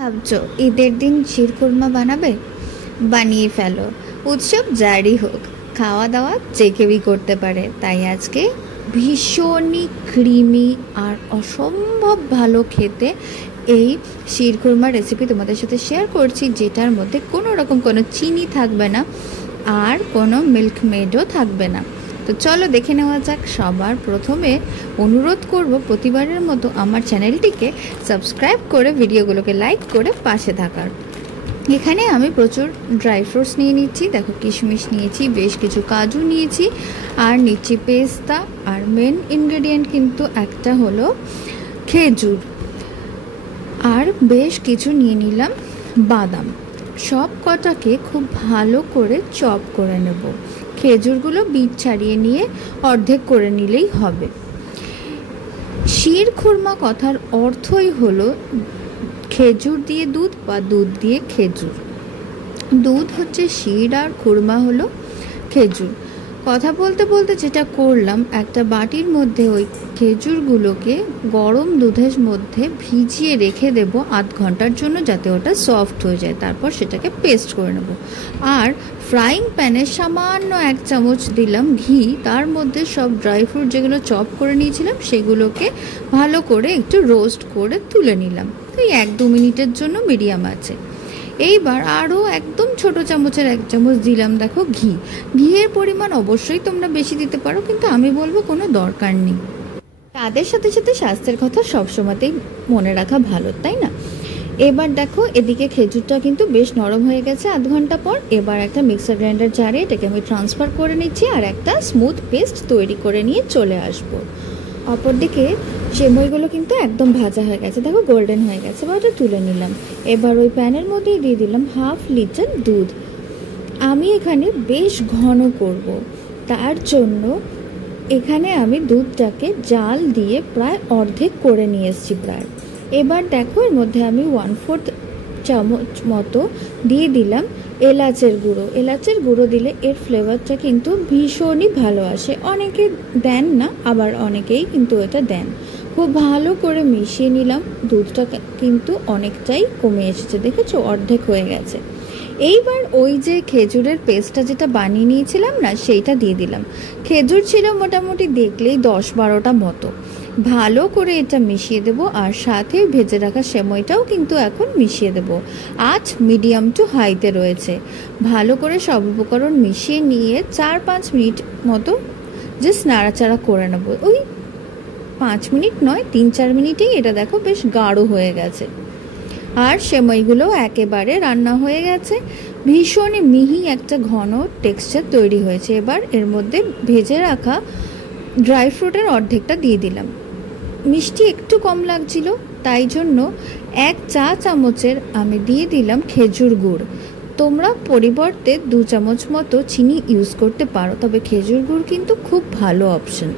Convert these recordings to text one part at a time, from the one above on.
ভাবছো ঈদের দিন শিরখুরমা বানাবে? বানিয়ে ফেলো। উৎসব যারই হোক, খাওয়া দাওয়া যে কেউই করতে পারে। তাই আজকে ভীষণই ক্রিমি আর অসম্ভব ভালো খেতে এই শিরখুরমার রেসিপি তোমাদের সাথে শেয়ার করছি, যেটার মধ্যে কোনো রকম কোনো চিনি থাকবে না আর কোনো মিল্ক মেডও থাকবে না। তো চলো দেখে নেওয়া যাক। সবার প্রথমে অনুরোধ করব প্রতিবারের মতো আমার চ্যানেলটিকে সাবস্ক্রাইব করে ভিডিওগুলোকে লাইক করে পাশে থাকার। এখানে আমি প্রচুর ড্রাই ফ্রুটস নিয়ে নিচ্ছি। দেখো, কিশমিশ নিয়েছি, বেশ কিছু কাজু নিয়েছি, আর নিচ্ছি পেস্তা। আর মেন ইনগ্রেডিয়েন্ট কিন্তু একটা হলো খেজুর, আর বেশ কিছু নিয়ে নিলাম বাদাম। সব কটাকে খুব ভালো করে চপ করে নেব। খেজুরগুলো বীজ ছাড়িয়ে নিয়ে অর্ধেক করে নিলেই হবে। শিরখুরমা কথার অর্থই হলো খেজুর দিয়ে দুধ বা দুধ দিয়ে খেজুর। দুধ হচ্ছে শির আর খুরমা হলো খেজুর। কথা বলতে বলতে যেটা করলাম, একটা বাটির মধ্যে ওই খেজুরগুলোকে গরম দুধের মধ্যে ভিজিয়ে রেখে দেব আধ ঘন্টার জন্য, যাতে ওটা সফট হয়ে যায়। তারপর সেটাকে পেস্ট করে নেব। আর ফ্রাইং প্যানে সামান্য 1 চামচ দিলাম ঘি, তার মধ্যে সব ড্রাই ফ্রুট যেগুলো চপ করে নিয়েছিলাম সেগুলোকে ভালো করে একটু রোস্ট করে তুলে নিলাম। এই 1-2 মিনিটের জন্য মিডিয়াম আছে। এইবার আরও একদম ছোট চামচের 1 চামচ দিলাম দেখো ঘি। ঘিয়ের পরিমাণ অবশ্যই তোমরা বেশি দিতে পারো, কিন্তু আমি বলবো কোনো দরকার নেই। তাদের সাথে সাথে স্বাস্থ্যের কথা সবসময়তেই মনে রাখা ভালো, তাই না? এবার দেখো, এদিকে খেজুরটা কিন্তু বেশ নরম হয়ে গেছে আধ ঘন্টা পর। এবার একটা মিক্সার গ্রাইন্ডার জারে এটাকে আমি ট্রান্সফার করে নিচ্ছি আর একটা স্মুথ পেস্ট তৈরি করে নিয়ে চলে আসবো। অপরদিকে সেমইগুলো কিন্তু একদম ভাজা হয়ে গেছে, দেখো গোল্ডেন হয়ে গেছে। বা ওটা তুলে নিলাম। এবার ওই প্যানের মধ্যেই দিয়ে দিলাম 1/2 লিটার দুধ। আমি এখানে বেশ ঘন করব, তার জন্য এখানে আমি দুধটাকে জাল দিয়ে প্রায় অর্ধেক করে নিয়ে এসেছি প্রায়। এবার দেখো, এর মধ্যে আমি 1/4 চামচ মতো দিয়ে দিলাম এলাচের গুঁড়ো। এলাচের গুঁড়ো দিলে এর ফ্লেভারটা কিন্তু ভীষণই ভালো আসে। অনেকে দেন না, আবার অনেকেই কিন্তু এটা দেন। খুব ভালো করে মিশিয়ে নিলাম। দুধটা কিন্তু অনেকটাই কমে এসেছে, দেখেছো, অর্ধেক হয়ে গেছে। এইবার ওই যে খেজুরের পেস্টটা যেটা বানিয়ে নিয়েছিলাম না, সেইটা দিয়ে দিলাম। খেজুর ছিল মোটামুটি দেখলেই 10-12টা মতো। ভালো করে এটা মিশিয়ে দেব, আর সাথে ভেজে রাখা সেমইটাও কিন্তু এখন মিশিয়ে দেব। আঁচ মিডিয়াম টু হাইতে রয়েছে। ভালো করে সব উপকরণ মিশিয়ে নিয়ে 4-5 মিনিট মতো জাস্ট নাড়াচাড়া করে নেব। ওই 5 মিনিট নয়, 3-4 মিনিটেই এটা দেখো বেশ গাঢ় হয়ে গেছে। আর সেমইগুলো একেবারে রান্না হয়ে গেছে। ভীষণই মিহি একটা ঘন টেক্সচার তৈরি হয়েছে। এবার এর মধ্যে ভেজে রাখা ড্রাই ফ্রুটের অর্ধেকটা দিয়ে দিলাম। মিষ্টি একটু কম লাগছিল, তাই জন্য 1 চা চামচের আমি দিয়ে দিলাম খেজুর গুড়। তোমরা পরিবর্তে 2 চামচ মতো চিনি ইউজ করতে পারো, তবে খেজুর গুড় কিন্তু খুব ভালো অপশন।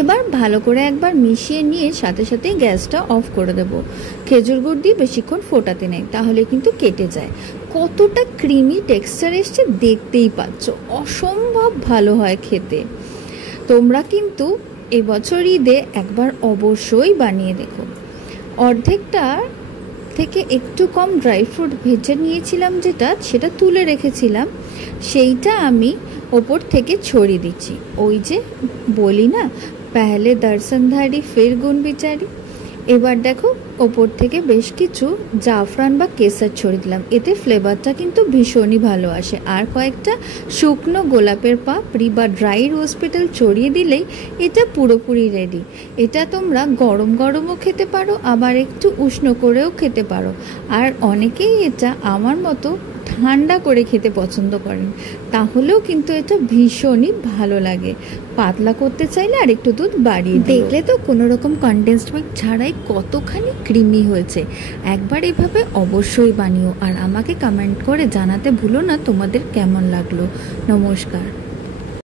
এবার ভালো করে একবার মিশিয়ে নিয়ে সাথে সাথে গ্যাসটা অফ করে দেব। খেজুর গুড় দিয়ে বেশিক্ষণ ফোটাতে নেই, তাহলে কিন্তু কেটে যায়। কতটা ক্রিমি টেক্সচার এসছে দেখতেই পাচ্ছ, অসম্ভব ভালো হয় খেতে। তোমরা কিন্তু এবছর ঈদে একবার অবশ্যই বানিয়ে দেখো। অর্ধেকটা থেকে একটু কম ড্রাই ফ্রুট ভেজে নিয়েছিলাম, সেটা তুলে রেখেছিলাম, সেইটা আমি ওপর থেকে ছড়িয়ে দিচ্ছি। ওই যে বলি না, পেহলে দর্শনধারী ফির গুণ বিচারি। এবার দেখো, ওপর থেকে বেশ কিছু জাফরান বা কেসার ছড়িয়ে দিলাম। এতে ফ্লেভারটা কিন্তু ভীষণই ভালো আসে। আর কয়েকটা শুকনো গোলাপের পাপড়ি বা ড্রাই রোজ পেটাল ছড়িয়ে দিলেই এটা পুরোপুরি রেডি। এটা তোমরা গরম গরমও খেতে পারো, আবার একটু উষ্ণ করেও খেতে পারো। আর অনেকেই এটা আমার মতো ঠান্ডা করে খেতে পছন্দ করেন, তাহলেও কিন্তু এটা ভীষণই ভালো লাগে। পাতলা করতে চাইলে আর একটু দুধ বাড়িয়ে দেখলে তো কোনো রকম কনডেন্সড মিল্ক ছাড়াই কতখানি ক্রিমি হয়েছে। একবার এভাবে অবশ্যই বানিও, আর আমাকে কমেন্ট করে জানাতে ভুলো না তোমাদের কেমন লাগলো। নমস্কার।